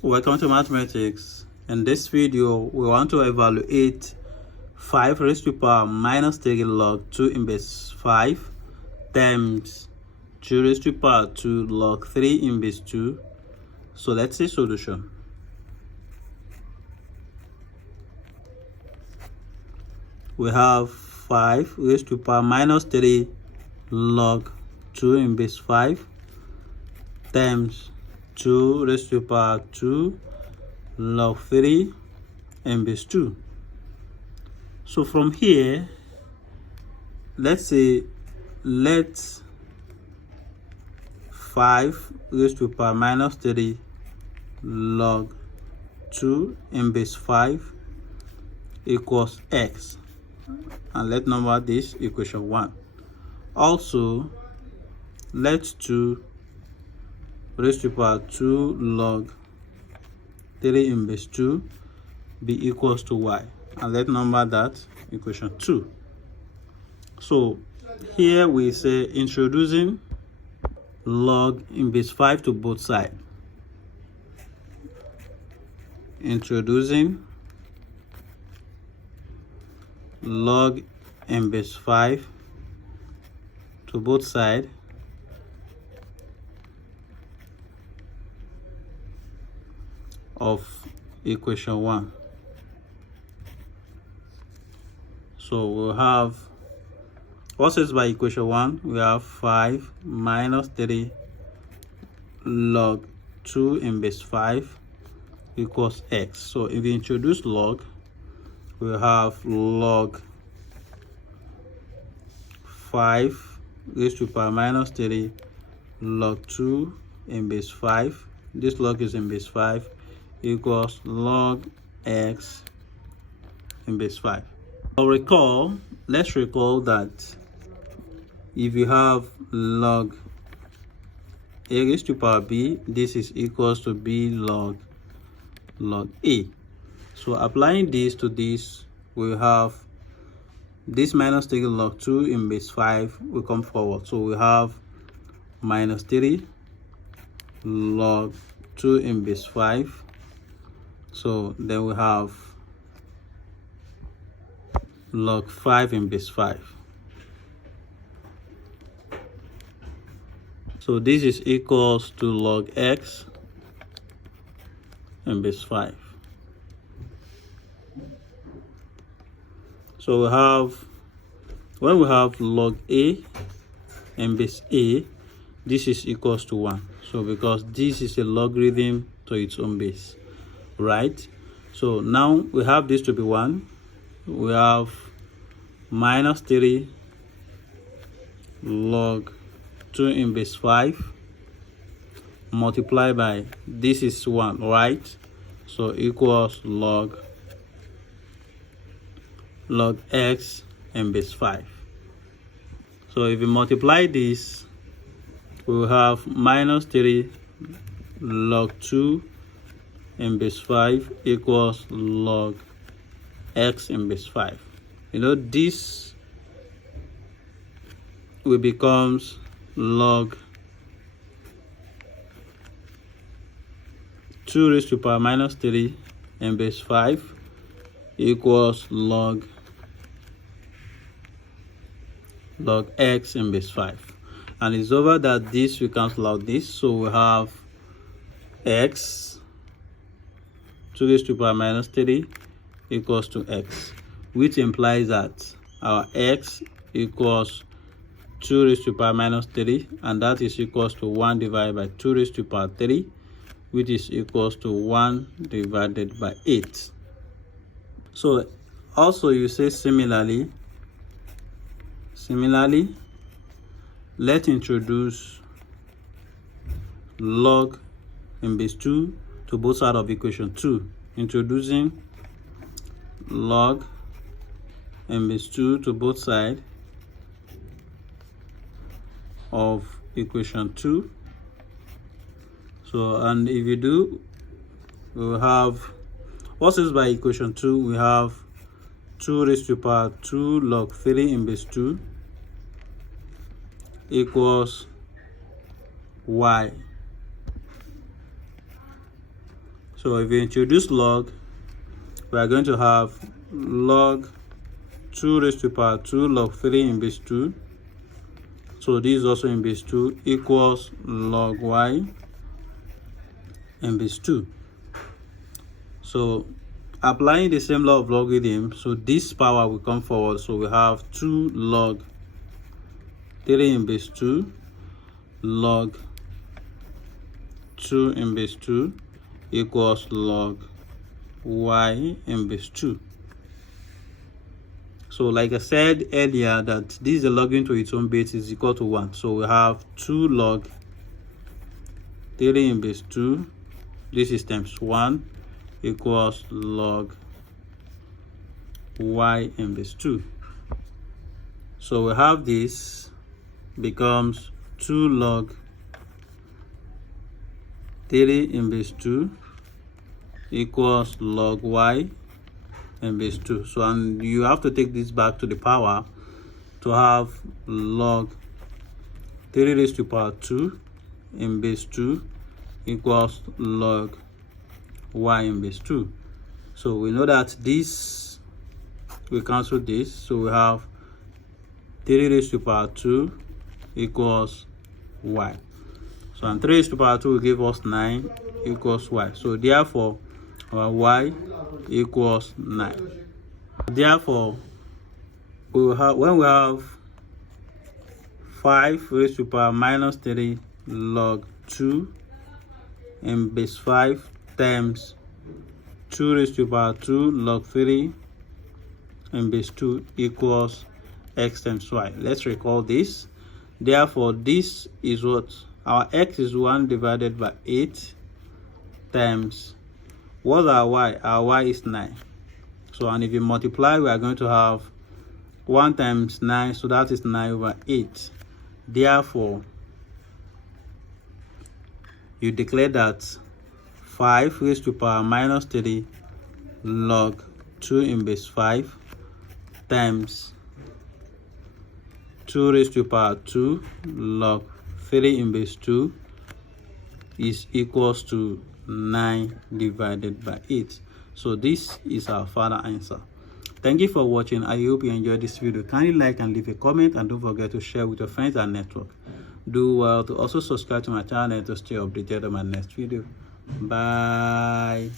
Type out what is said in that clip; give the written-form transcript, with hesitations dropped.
Welcome to mathematics. In this video, we want to evaluate 5 raised to power minus 3 log 2 in base 5 times 2 raised to power 2 log 3 in base 2. So let's see solution. We have 5 raised to power minus 3 log 2 in base 5 times 2 raised to power 2 log 3 in base 2. So from here, let's say let 5 raised to power minus 3 log 2 in base 5 equals x, and let number this equation 1. Also, let 2 raised to power 2 log 3 in base 2 be equals to y, and let number that equation 2. So here we say introducing log in base 5 to both sides. Introducing log in base 5 to both sides of equation 1. So we'll have, what is by equation 1? We have 5 minus 3 log 2 in base 5 equals x. So if we introduce log, we have log 5 raised to power minus 3 log 2 in base 5. This log is in base 5 equals log x in base 5. Let's recall that if you have log a raised to power b, this is equals to b log a. So applying this to this, we have this minus 3 log 2 in base 5 will come forward. So we have minus 3 log 2 in base 5. So then we have log 5 in base 5. So this is equals to log x in base 5. So we have, when we have log a in base a, this is equals to 1. So because this is a logarithm to its own base, right? So now we have this to be 1. We have minus 3 log 2 in base 5 multiplied by this is 1, right? So equals log x in base 5. So if we multiply this, we will have minus 3 log 2 in base 5 equals log x in base 5. You know, this will becomes log 2 raised to power minus 3 in base 5 equals log x in base 5. And it's over that this we cancel out this, so we have x 2 raised to power minus 3 equals to x, which implies that our x equals 2 raised to power minus 3, and that is equals to 1 divided by 2 raised to power 3, which is equals to 1 divided by 8. So also you say similarly, let's introduce log in base 2 to both sides of equation 2. Introducing log in base 2 to both sides of equation 2. So, and if you do, we will have, what is by equation 2? We have 2 raised to power 2 log 3 in base 2 equals y. So if we introduce log, we are going to have log 2 raised to power 2 log 3 in base 2. So this is also in base 2 equals log y in base 2. So applying the same law of logarithm, so this power will come forward. So we have 2 log 3 in base 2 log 2 in base 2 equals log y in base 2. So like I said earlier, that this is a log into its own base is equal to 1. So we have 2 log 3 in base 2, this is times 1, equals log y in base 2. So we have this becomes 2 log 3 in base 2 equals log y in base 2. So and you have to take this back to the power to have log 3 raised to power 2 in base 2 equals log y in base 2. So we know that this, we cancel this, so we have 3 raised to power 2 equals y. So and 3 raised to power 2 will give us 9 equals y. So therefore our y equals 9. Therefore we will have, when we have 5 raised to power minus 3 log 2 in base 5 times 2 raised to power 2 log 3 in base 2 equals x times y. Let's recall this. Therefore this is what our x is 1 divided by 8 times, what's our y? Our y is 9. So and if you multiply, we are going to have 1 times 9, so that is 9 over 8. Therefore you declare that 5 raised to power minus 3 log 2 in base 5 times 2 raised to power 2 log 3 in base 2 is equals to 9 divided by 8. So this is our final answer. Thank you for watching. I hope you enjoyed this video. Kindly like and leave a comment, and don't forget to share with your friends and network. Do well to also subscribe to my channel to stay updated on my next video. Bye.